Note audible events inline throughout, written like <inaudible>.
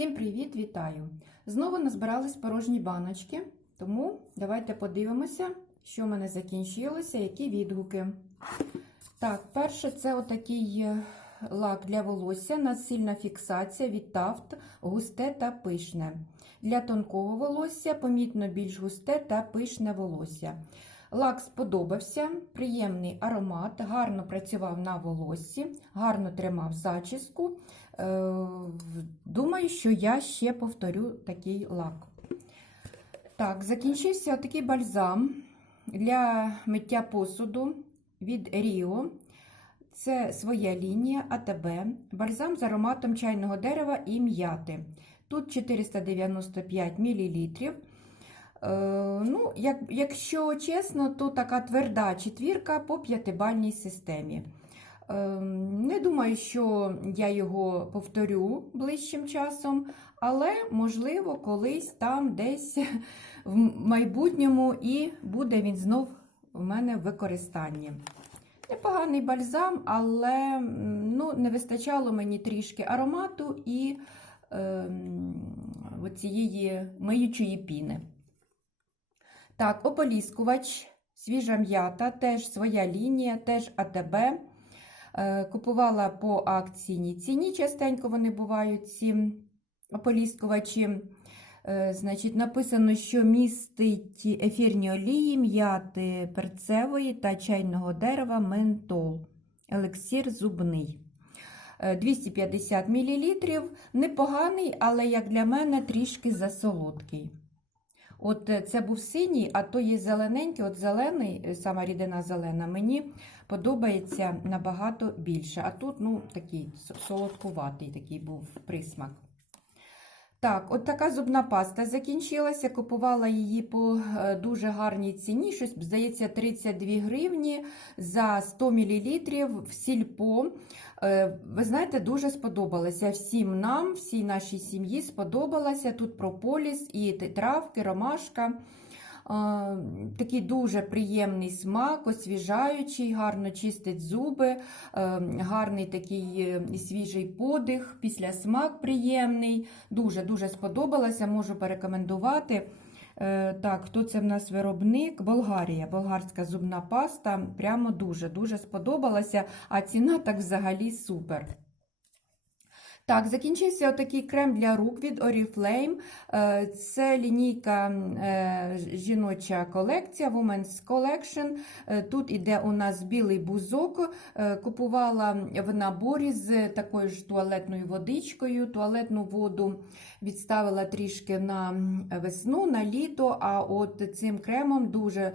Всім привіт, вітаю! Знову назбирались порожні баночки, тому давайте подивимося, що в мене закінчилося, які відгуки. Так, перше, це отакий е, лак для волосся, насильна фіксація від тафт, густе та пишне. Для тонкого волосся помітно більш густе та пишне волосся. Лак сподобався, приємний аромат, гарно працював на волоссі, гарно тримав зачіску. Е, Думаю, що я ще повторю такий лак. Так, закінчився такий бальзам для миття посуду від Ріо. Це своя лінія АТБ. Бальзам з ароматом чайного дерева і м'яти. Тут 495 мл. Е, ну, як, Якщо чесно, то така тверда четвірка по п'ятибальній системі. Е, не думаю, що я його повторю ближчим часом, але, можливо, колись там десь в майбутньому і буде він знов у мене в використанні. Непоганий бальзам, але ну, не вистачало мені трішки аромату і е, цієї миючої піни. Так, ополіскувач, свіжа м'ята, теж своя лінія, теж АТБ. Е, Купувала по акційній ціні, частенько вони бувають, ці ополіскувачі. Е, Значить, Написано, що містить ефірні олії, м'яти перцевої та чайного дерева ментол. Елексір зубний. Е, 250 мл. Непоганий, але, як для мене, трішки засолодкий. От е, це був синій, а то є зелененький, от зелений, е, сама рідина зелена, мені подобається набагато більше. А тут, ну, такий солодкуватий такий був присмак. Так, от така зубна паста закінчилася. Купувала її по е, дуже гарній ціні. Щось, здається, 32 гривні за 100 мл в сільпо. Е, Ви знаєте, дуже сподобалося всім нам, всій нашій сім'ї сподобалося. Тут прополіс і травки, ромашка. Такий дуже приємний смак, освіжаючий, гарно чистить зуби, е, гарний такий е, свіжий подих, після смак приємний. Дуже-дуже сподобалося, можу порекомендувати. Е, так, хто це в нас виробник? Болгарія, болгарська зубна паста. Прямо дуже-дуже сподобалася, а ціна так взагалі супер. Так, закінчився отакий крем для рук від Oriflame. Е, Це лінійка е, жіноча колекція, Women's Collection. Е, Тут іде у нас білий бузок. Купувала в наборі з такою ж туалетною водичкою. Туалетну воду відставила трішки на весну, на літо, а от цим кремом дуже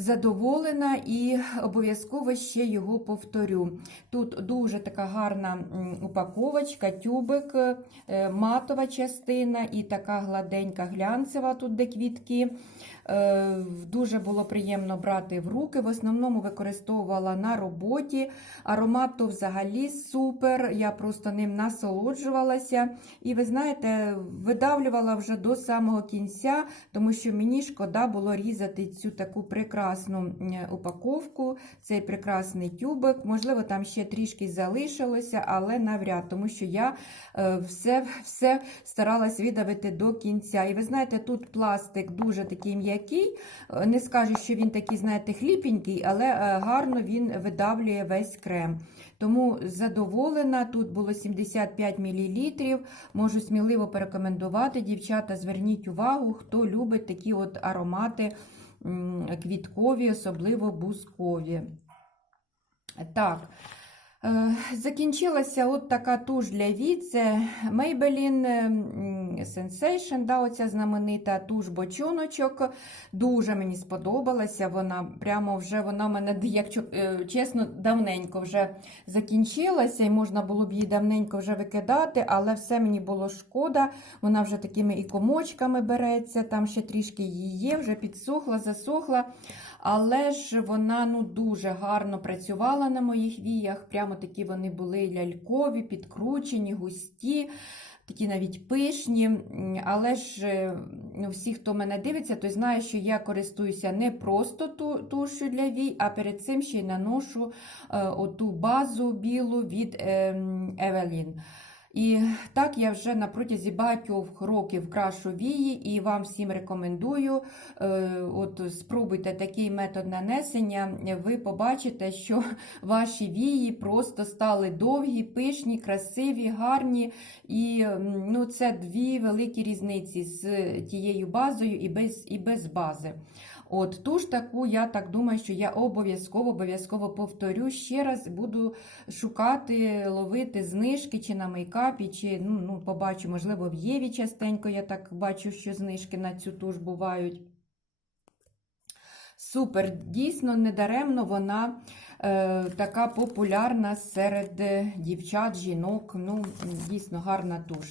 задоволена і обов'язково ще його повторю. Тут дуже така гарна упаковочка, тюбик, е, матова частина і така гладенька глянцева, тут де квітки. Е, дуже було приємно брати в руки. В основному використовувала на роботі. Аромат то взагалі супер. Я просто ним насолоджувалася. І ви знаєте, видавлювала вже до самого кінця, тому що мені шкода було різати цю таку прекрасну упаковку, цей прекрасний тюбик. Можливо, там ще трішки залишилося, але навряд, тому що я е, все все старалась видавити до кінця. І ви знаєте, тут пластик дуже такий м'який. Е, не скажу, що він такий, знаєте, хліпенький, але е, гарно він видавлює весь крем. Тому задоволена, тут було 75 мл. Можу сміливо порекомендувати. Дівчата, зверніть увагу, хто любить такі от аромати квіткові, особливо бузкові. Так. Закінчилася от така туш для вій, це Maybelline Sensation, да, оця знаменита туш бочоночок. Дуже мені сподобалася. Вона прямо вже вона мене, <laughs> якщо чесно, давненько вже закінчилася, і можна було б її давненько вже викидати, але все мені було шкода. Вона вже такими і комочками береться, там ще трішки її є, вже підсохла, засохла. Але ж вона ну, дуже гарно працювала на моїх віях. Прямо такі вони були лялькові, підкручені, густі, такі навіть пишні. Але ж ну, всі, хто мене дивиться, той знає, що я користуюся не просто ту, тушу для вій, а перед цим ще й наношу е, оту базу білу від е, Evelyn. І так я вже на протязі багатьох років крашу вії і вам всім рекомендую. Е, От спробуйте такий метод нанесення, ви побачите, що ваші вії просто стали довгі, пишні, красиві, гарні. І ну, це дві великі різниці з тією базою і без, і без бази. От ту ж таку, я так думаю, що я обов'язково обов'язково повторю ще раз, буду шукати, ловити знижки чи на мейкапі, чи ну, ну, побачу, можливо, в Єві частенько я так бачу, що знижки на цю туш бувають. Супер, дійсно, недаремно вона е, така популярна серед дівчат, жінок. Ну, дійсно гарна туш.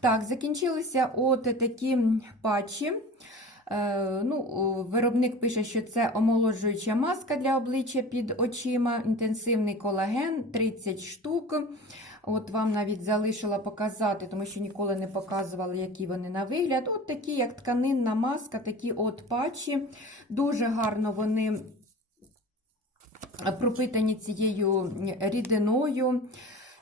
Так, закінчилися от такі патчі. Е, ну, Виробник пише, що це омоложуюча маска для обличчя під очима, інтенсивний колаген 30 штук. От вам навіть залишила показати, тому що ніколи не показували, які вони на вигляд. От такі, як тканинна маска, такі от патчі. Дуже гарно вони пропитані цією рідиною.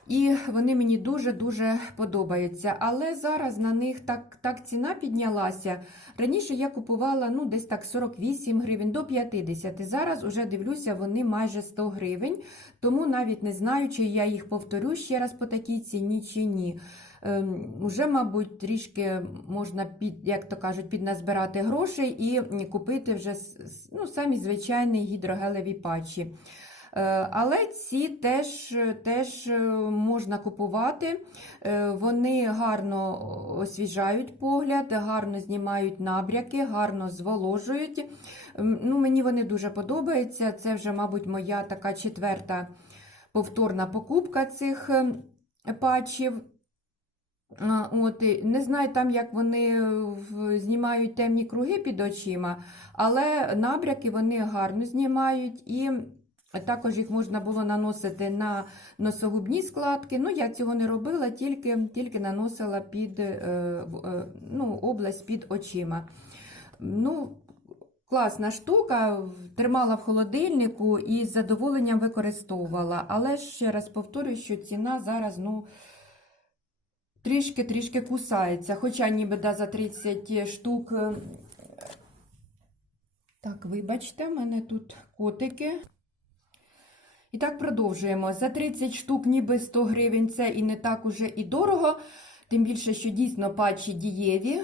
І вони мені дуже-дуже подобаються. Але зараз на них так так ціна піднялася. Раніше я купувала ну, десь так 48 гривень до 50. Зараз уже дивлюся, вони майже 100 гривень. Тому навіть не знаю, чи я їх повторю ще раз по такій ціні чи ні. Ем, Уже, мабуть, трішки можна під, як то кажуть, підназбирати грошей і купити вже ну, самі звичайні гідрогелеві патчі. Е, Але ці теж теж е, можна купувати, Е, вони гарно освіжають погляд, гарно знімають набряки, гарно зволожують. Ну, Мені вони дуже подобаються. Це вже, мабуть, моя така четверта повторна покупка цих е, патчів. От, не знаю там, як вони знімають темні круги під очима, але набряки вони гарно знімають і також їх можна було наносити на носогубні складки. Ну, я цього не робила, тільки, тільки наносила під е, е, ну, область під очима. Ну, Класна штука, тримала в холодильнику і з задоволенням використовувала. Але ще раз повторюю, що ціна зараз, ну, трішки-трішки кусається. Хоча ніби да, за 30 штук. е, Так, вибачте, в мене тут котики. І так продовжуємо. За 30 штук, ніби 100 гривень, це і не так уже і дорого. Тим більше, що дійсно патчі дієві.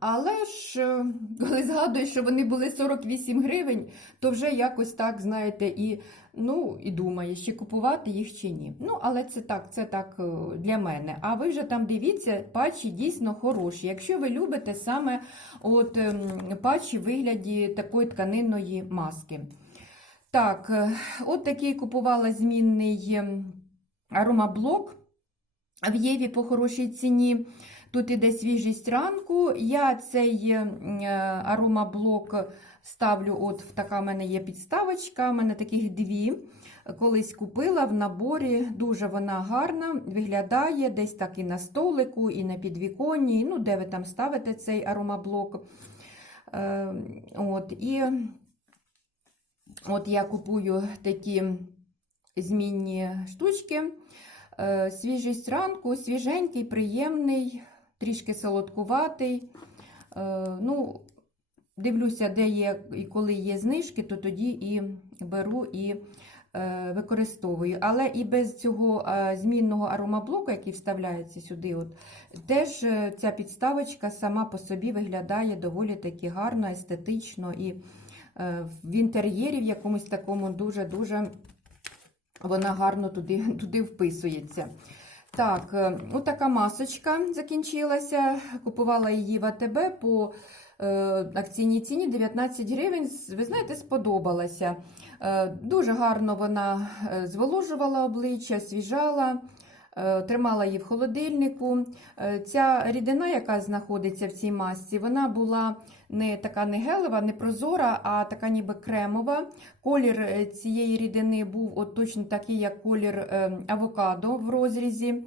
Але ж, е, коли згадую, що вони були 48 гривень, то вже якось так, знаєте, і ну, і думаєш, чи купувати їх чи ні. Ну, але це так, це так е, для мене. А ви вже там дивіться, патчі дійсно хороші. Якщо ви любите саме от ем, патчі в вигляді такої тканинної маски. Так, е, от такий купувала змінний ем, аромаблок в Єві по хорошій ціні. Тут іде свіжість ранку. Я цей е, аромаблок ставлю, от в така в мене є підставочка, в мене таких дві. Колись купила в наборі, дуже вона гарна, виглядає десь так і на столику, і на підвіконні, ну, де ви там ставите цей аромаблок. Е, от, і от я купую такі змінні штучки. Е, Свіжість ранку, свіженький, приємний, трішки солодкуватий. Е, Ну, Дивлюся, де є і коли є знижки, то тоді і беру і е, використовую. Але і без цього змінного аромаблоку, який вставляється сюди, от, теж ця підставочка сама по собі виглядає доволі таки гарно, естетично і в інтер'єрі в якомусь такому дуже-дуже вона гарно туди, <laughs> туди вписується. Так, е, отака масочка закінчилася. Купувала її в АТБ по е, акційній ціні 19 гривень. Ви знаєте, сподобалася. Е, дуже гарно вона е, зволожувала обличчя, свіжала. Е, Тримала її в холодильнику. Е, Ця рідина, яка знаходиться в цій масці, вона була не така не гелева, не прозора, а така ніби кремова. Колір е, цієї рідини був от точно такий, як колір авокадо в розрізі.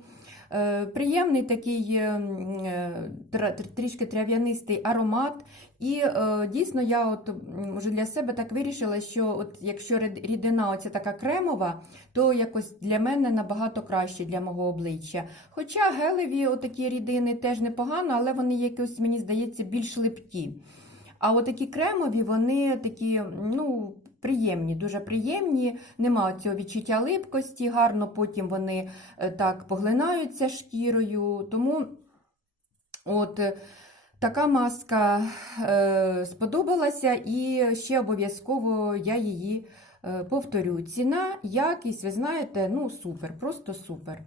Приємний такий е, м, е, тра- тр- трішки трав'янистий аромат. І е, дійсно я от вже для себе так вирішила, що от якщо рідина оця така кремова, то якось для мене набагато краще для мого обличчя. Хоча гелеві отакі рідини теж непогано, але вони якось, мені здається, більш липкі. А отакі кремові, вони такі, ну, приємні, дуже приємні, нема цього відчуття липкості, гарно потім вони е, так поглинаються шкірою. Тому от така маска е, сподобалася, і ще обов'язково я її е, повторю. Ціна, якість, ви знаєте, ну супер, просто супер.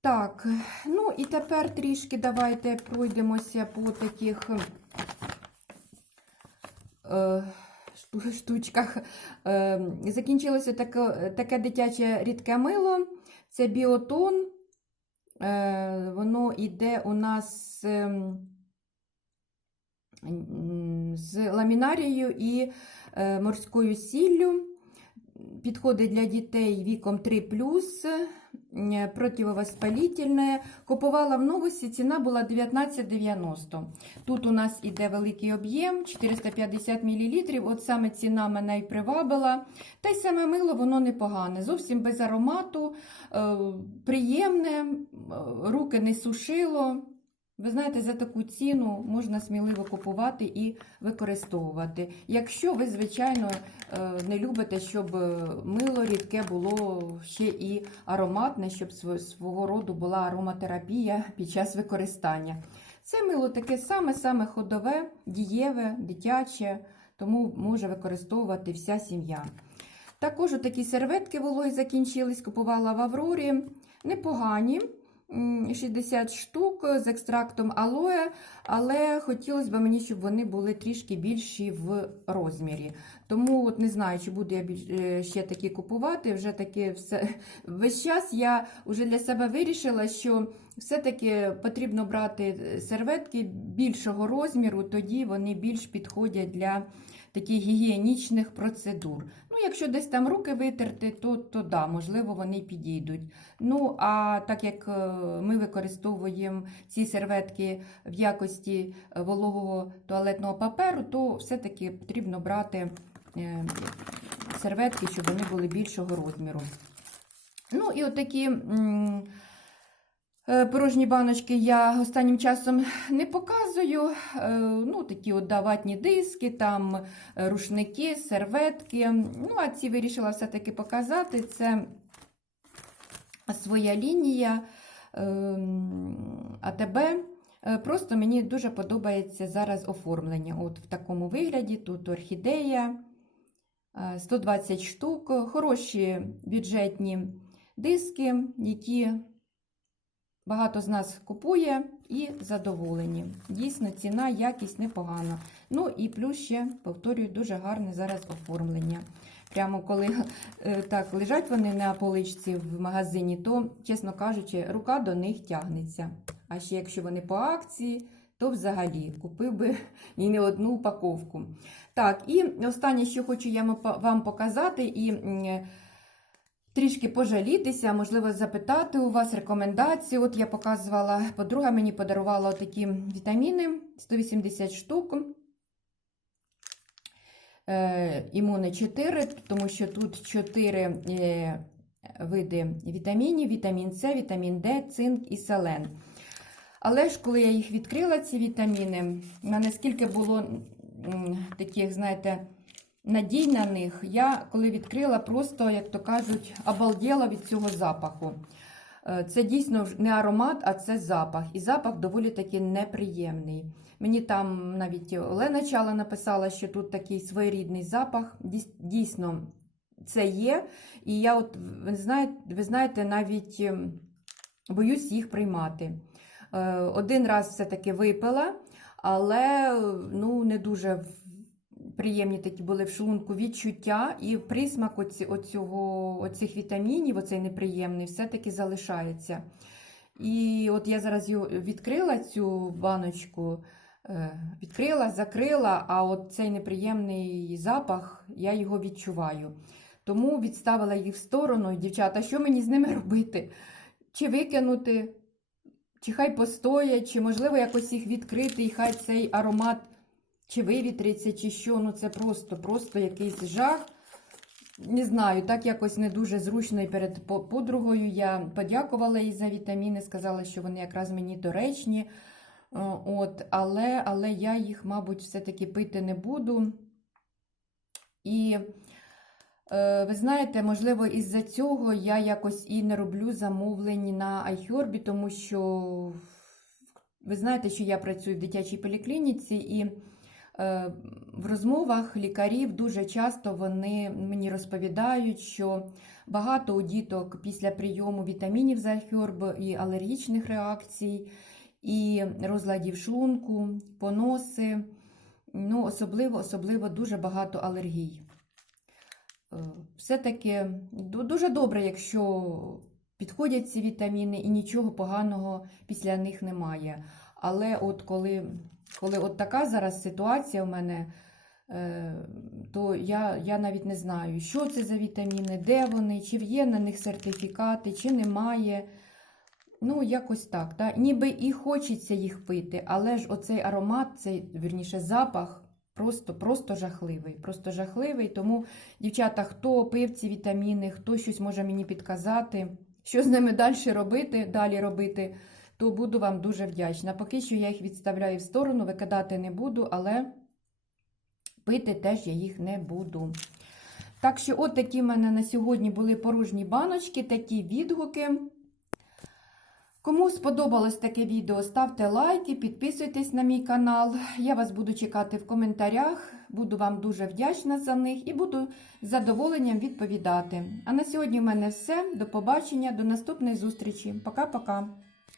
Так, ну і тепер трішки давайте пройдемося по таких е, штучках. Е, закінчилося таке, таке дитяче рідке мило. Це біотон. Е, воно йде у нас ем, з ламінарією і е, морською сіллю. Підходить для дітей віком 3 противовоспалительне. Купувала в новості, ціна була 19,90. Тут у нас іде великий об'єм 450 мл. От саме ціна мене і привабила. Та й саме мило, воно непогане. Зовсім без аромату, е, приємне, руки не сушило. Ви знаєте, за таку ціну можна сміливо купувати і використовувати. Якщо ви, звичайно, е, не любите, щоб е, мило рідке було ще і ароматне, щоб свого роду була ароматерапія під час використання. Це мило таке саме-саме ходове, дієве, дитяче, тому може використовувати вся сім'я. Також такі серветки вологі закінчились, купувала в Аврорі. Непогані. М, 60 штук з екстрактом алоє, але хотілося б мені, щоб вони були трішки більші в розмірі. Тому от не знаю, чи буду я е, ще такі купувати. Вже таки все <laughs> весь час я вже для себе вирішила, що все-таки потрібно брати серветки більшого розміру, тоді вони більш підходять для таких гігієнічних процедур. Ну, якщо десь там руки витерти, то, то да, можливо, вони підійдуть. Ну, а так як е, ми використовуємо ці серветки в якості е, вологого туалетного паперу, то все-таки потрібно брати е, серветки, щоб вони були більшого розміру. Ну, і отакі. Е, Порожні баночки я останнім часом не показую. Е, Ну, такі от да, ватні диски, там е, рушники, серветки. Ну, а ці вирішила все-таки показати. Це своя лінія ем, АТБ. Е, Просто мені дуже подобається зараз оформлення. От в такому вигляді. Тут орхідея, е, 120 штук, хороші бюджетні диски, які Багато з нас купує і задоволені. Дійсно, ціна, якість непогана. Ну і плюс ще, повторюю, дуже гарне зараз оформлення. Прямо коли е, так лежать вони на поличці в магазині, то, чесно кажучи, рука до них тягнеться. А ще якщо вони по акції, то взагалі купив би і не одну упаковку. Так, і останнє, що хочу я вам показати, і трішки пожалітися, можливо, запитати у вас рекомендації. От я показувала, подруга мені подарувала такі вітаміни 180 штук. Е, Імуни 4, тому що тут 4 е, види вітамінів: вітамін С, вітамін Д, цинк і селен. Але ж коли я їх відкрила, ці вітаміни, в мене скільки було таких, знаєте, надій на них, я коли відкрила, просто, як то кажуть, обалділа від цього запаху. Е, Це дійсно не аромат, а це запах. І запах доволі таки неприємний. Мені там навіть Олена Чала написала, що тут такий своєрідний запах. Дійсно, це є. І я, от, ви знаєте, навіть ем, боюсь їх приймати. Е, Один раз все-таки випила, але ну, не дуже приємні такі були в шлунку відчуття, і присмак оці, оцього, оцих вітамінів, оцей неприємний, все-таки залишається. І от я зараз відкрила цю баночку, е, відкрила, закрила, а от цей неприємний запах, я його відчуваю. Тому відставила їх в сторону. Дівчата, що мені з ними робити? чи викинути, чи хай постоять, чи можливо якось їх відкрити, і хай цей аромат чи вивітриться, чи що. Ну це просто, просто якийсь жах. Не знаю, так якось не дуже зручно і перед подругою. Я подякувала їй за вітаміни, сказала, що вони якраз мені доречні. Е, От, але, але я їх, мабуть, все-таки пити не буду. І е, ви знаєте, можливо, із-за цього я якось і не роблю замовлень на iHerb, тому що ви знаєте, що я працюю в дитячій поліклініці, і в розмовах лікарів дуже часто вони мені розповідають, що багато у діток після прийому вітамінів з iHerb і алергічних реакцій, і розладів шлунку, поноси. Ну, особливо, особливо дуже багато алергій. Е, Все-таки дуже добре, якщо підходять ці вітаміни і нічого поганого після них немає. Але от коли, коли от така зараз ситуація в мене, е, то я, я навіть не знаю, що це за вітаміни, де вони, чи є на них сертифікати, чи немає. Ну, якось так. Та? Ніби і хочеться їх пити, але ж оцей аромат, цей, вірніше, запах просто, просто жахливий. Просто жахливий. Тому, дівчата, хто пив ці вітаміни, хто щось може мені підказати, що з ними далі робити, далі робити, то буду вам дуже вдячна. Поки що я їх відставляю в сторону, викидати не буду, але пити теж я їх не буду. Так що, от такі в мене на сьогодні були порожні баночки, такі відгуки. Кому сподобалось таке відео, ставте лайки, підписуйтесь на мій канал. Я вас буду чекати в коментарях, буду вам дуже вдячна за них і буду з задоволенням відповідати. А на сьогодні в мене все. До побачення, до наступної зустрічі. Пока-пока.